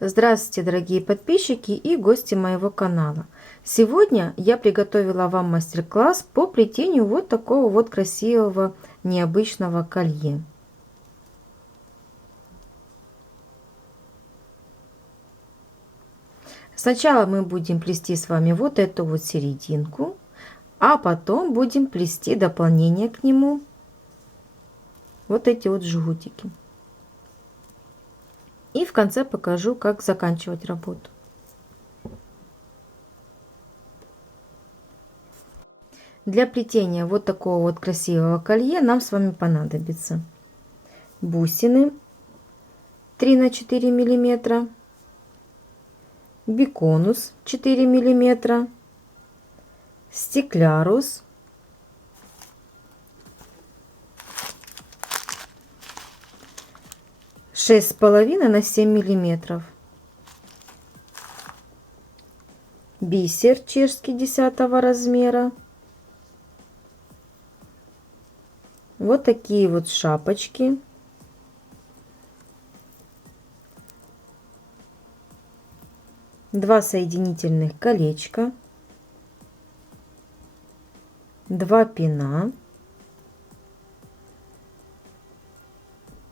Здравствуйте, дорогие подписчики и гости моего канала. Сегодня я приготовила вам мастер-класс по плетению вот такого вот красивого необычного колье. Сначала мы будем плести с вами вот эту вот серединку, а потом будем плести дополнение к нему, вот эти вот жгутики. И в конце покажу, как заканчивать работу. Для плетения вот такого вот красивого колье нам с вами понадобится бусины 3 на 4 миллиметра, биконус 4 миллиметра, стеклярус, шесть с половиной на 7 миллиметров, бисер чешский 10 размера, вот такие вот шапочки, два соединительных колечка, два пина,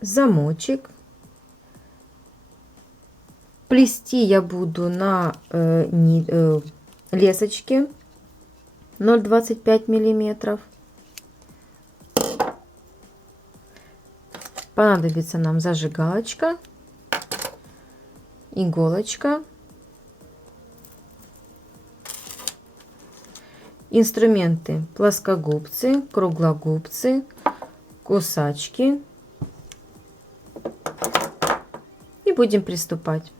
замочек. Плести я буду на лесочке 0,25 миллиметров. Понадобится нам зажигалочка, иголочка, инструменты: плоскогубцы, круглогубцы, кусачки. И будем приступать.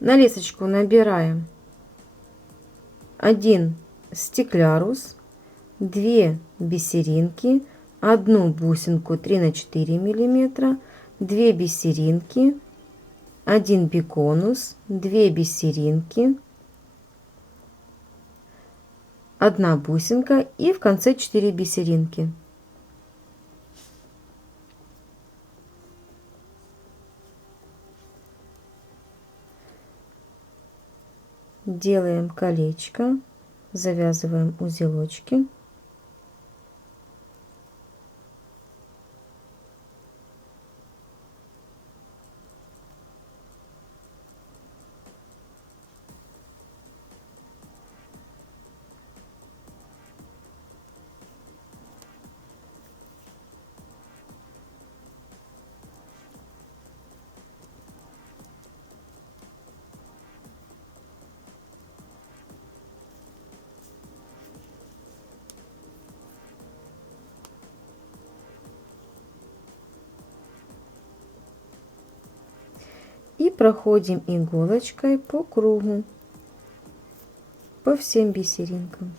На лесочку набираем 1 стеклярус, 2 бисеринки, 1 бусинку 3 на 4 миллиметра, 2 бисеринки, 1 биконус, 2 бисеринки, 1 бусинка и в конце 4 бисеринки. Делаем колечко, завязываем узелочки. И проходим иголочкой по кругу, по всем бисеринкам.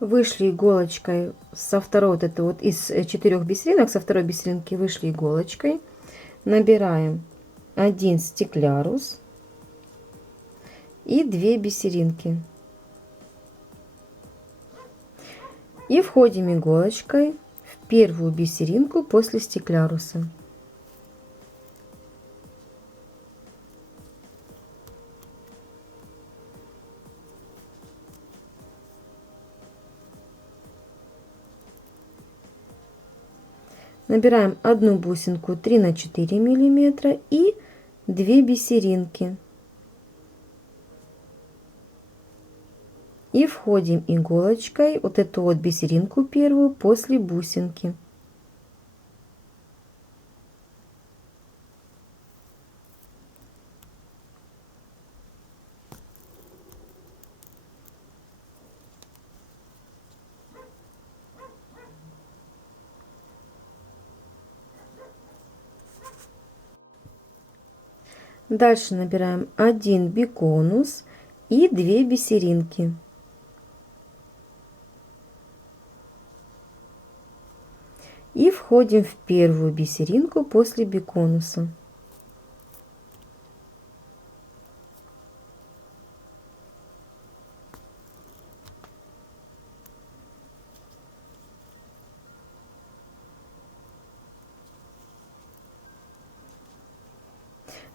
Вышли иголочкой со второй, вот это вот из 4 бисеринок, со второй бисеринки вышли иголочкой, набираем 1 стеклярус и 2 бисеринки и входим иголочкой в первую бисеринку после стекляруса. Набираем 1 бусинку 3 на 4 миллиметра и 2 бисеринки. И входим иголочкой вот эту вот бисеринку первую после бусинки. Дальше набираем 1 биконус и 2 бисеринки. И входим в первую бисеринку после биконуса.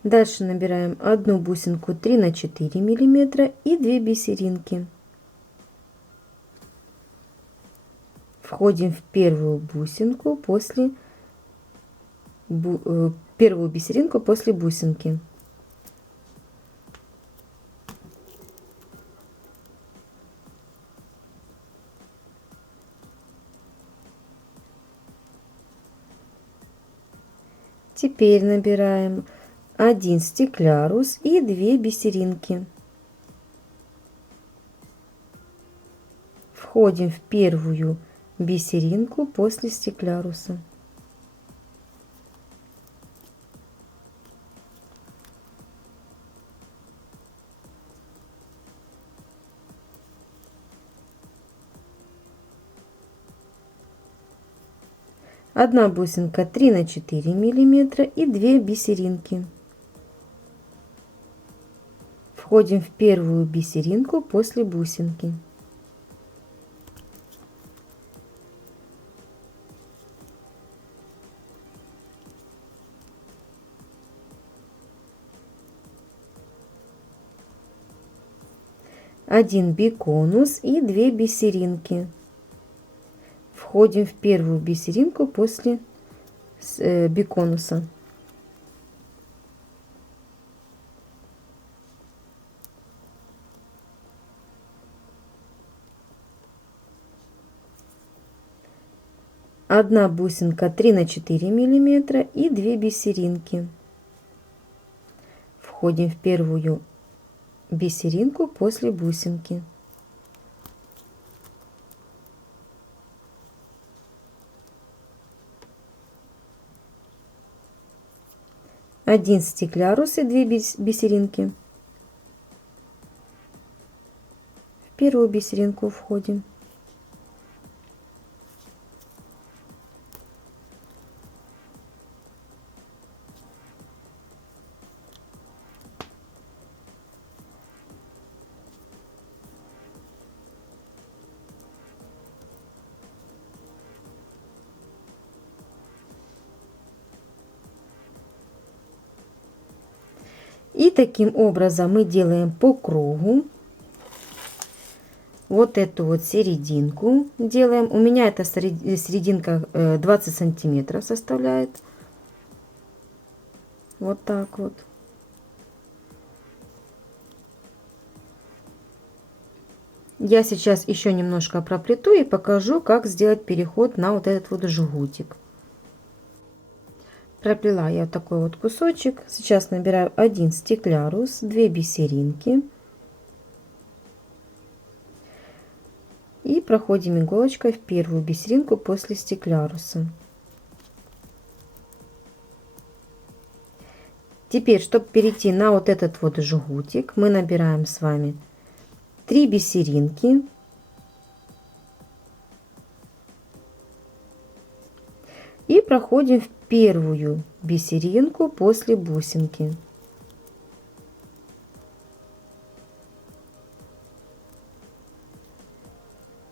Дальше набираем одну бусинку 3 на 4 миллиметра и 2 бисеринки. Входим в первую бусинку после первую бисеринку после бусинки. Теперь набираем 1 стеклярус и 2 бисеринки. Входим в первую бисеринку после стекляруса. Одна бусинка 3 на 4 миллиметра и 2 бисеринки. Входим в первую бисеринку после бусинки. Один биконус и 2 бисеринки. Входим в первую бисеринку после биконуса. Одна бусинка 3 на 4 миллиметра и 2 бисеринки. Входим в первую бисеринку после бусинки. Один стеклярус и 2 бисеринки. В первую бисеринку входим. И таким образом мы делаем по кругу. Вот эту вот серединку делаем. У меня эта серединка 20 сантиметров составляет. Вот так вот. Я сейчас еще немножко проплету и покажу, как сделать переход на вот этот вот жгутик. Проплела я такой вот кусочек. Сейчас набираю 1 стеклярус, 2 бисеринки. И проходим иголочкой в первую бисеринку после стекляруса. Теперь, чтобы перейти на вот этот вот жгутик, мы набираем с вами 3 бисеринки. И проходим в первую бисеринку после бусинки.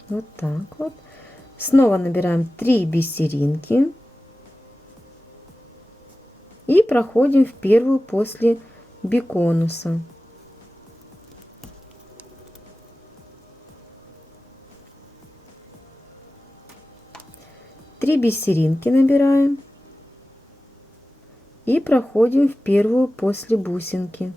Вот так вот. Снова набираем 3 бисеринки. И проходим в первую после биконуса. Три бисеринки набираем и проходим в первую после бусинки.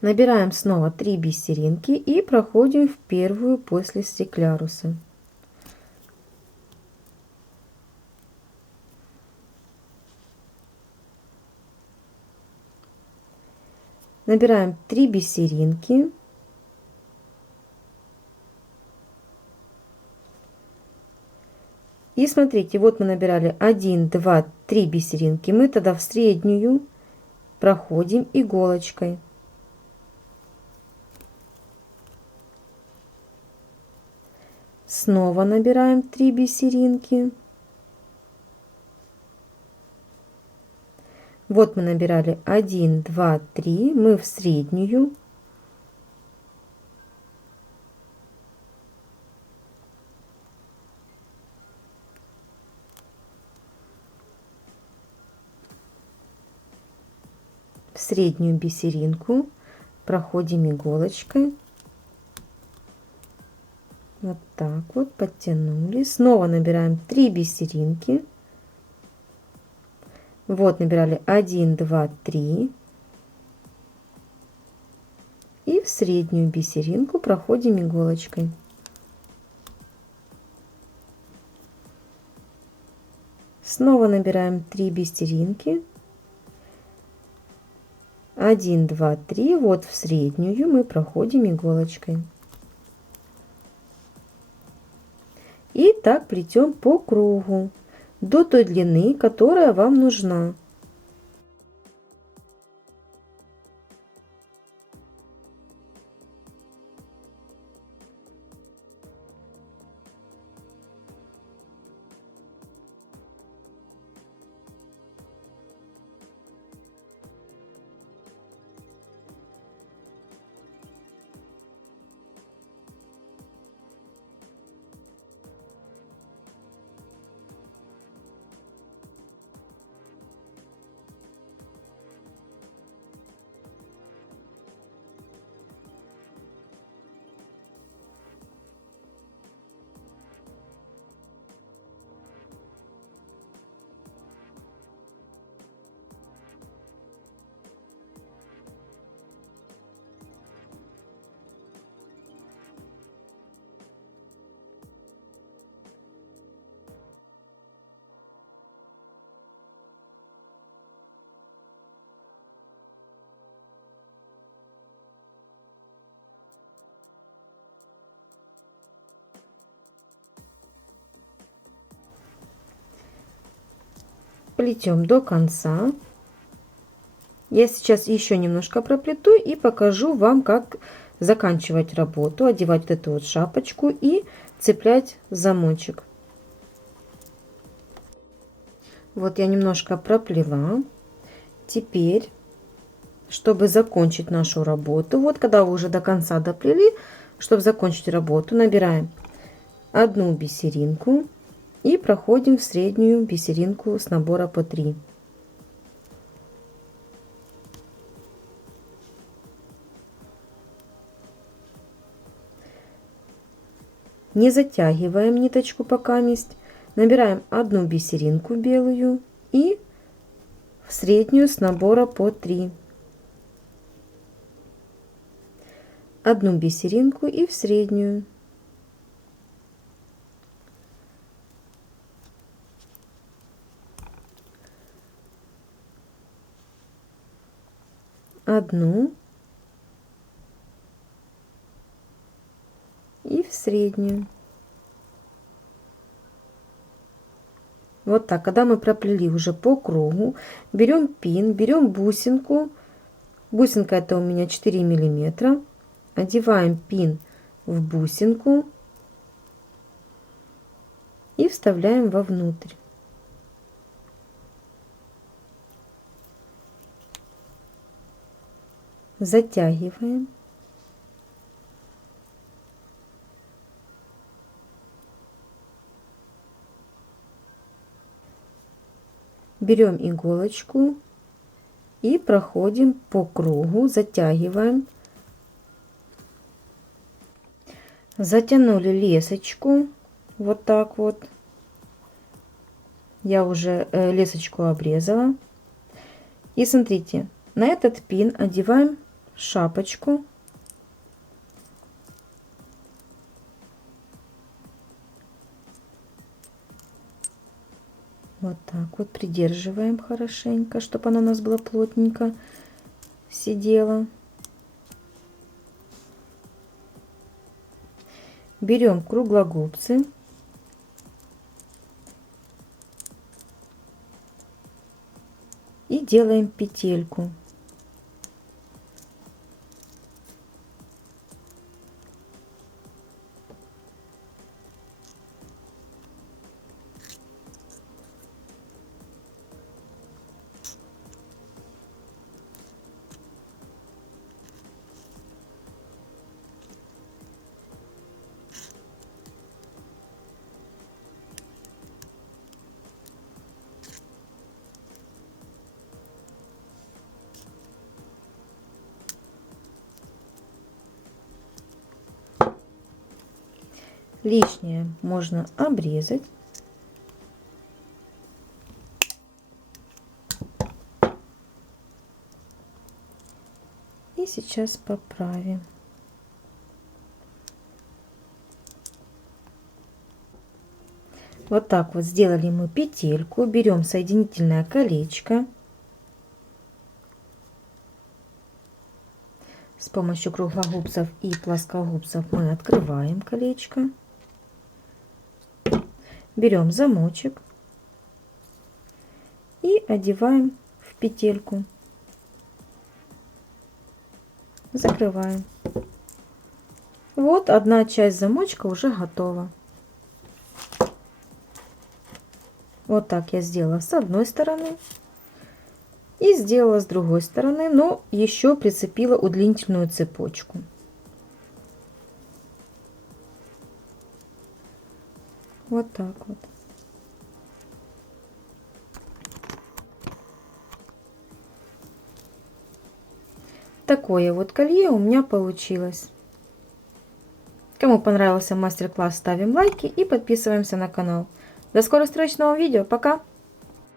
Набираем снова 3 бисеринки и проходим в первую после стекляруса. Набираем 3 бисеринки. И смотрите, вот мы набирали 1, 2, 3 бисеринки. Мы тогда в среднюю проходим иголочкой. Снова набираем 3 бисеринки. Вот мы набирали 1, 2, 3. Мы в среднюю. В среднюю бисеринку проходим иголочкой. Вот так вот подтянули. Снова набираем 3 бисеринки. Вот набирали 1, 2, 3. И в среднюю бисеринку проходим иголочкой. Снова набираем 3 бисеринки. 1, 2, 3. Вот в среднюю мы проходим иголочкой. И так плетем по кругу до той длины, которая вам нужна. Плетем до конца. Я сейчас еще немножко проплету и покажу вам, как заканчивать работу, одевать вот эту вот шапочку и цеплять замочек. Вот я немножко проплела. Теперь, чтобы закончить нашу работу, вот когда вы уже до конца доплели, чтобы закончить работу, набираем одну бисеринку и проходим в среднюю бисеринку с набора по 3. Не затягиваем ниточку покаместь, набираем одну бисеринку белую и в среднюю с набора по 3. Одну бисеринку и в среднюю. Одну и в среднюю. Вот так, когда мы проплели уже по кругу, берем пин, берем бусинку. Бусинка это у меня 4 миллиметра. Одеваем пин в бусинку и вставляем вовнутрь. Затягиваем. Берем иголочку и проходим по кругу, затягиваем. Затянули лесочку вот так вот. Я уже лесочку обрезала. И смотрите, на этот пин одеваем шапочку. Вот так вот придерживаем хорошенько, чтобы она у нас была плотненько сидела. Берем круглогубцы делаем петельку. Лишнее можно обрезать. И сейчас поправим. Вот так вот сделали мы петельку. Берем соединительное колечко. С помощью круглогубцев и плоскогубцев мы открываем колечко. Берем замочек и одеваем в петельку. Закрываем. Вот одна часть замочка уже готова. Вот так я сделала с одной стороны и сделала с другой стороны, но еще прицепила удлинительную цепочку. Вот так вот. Такое вот колье у меня получилось. Кому понравился мастер-класс, ставим лайки и подписываемся на канал. До скорых встреч в новом видео. Пока!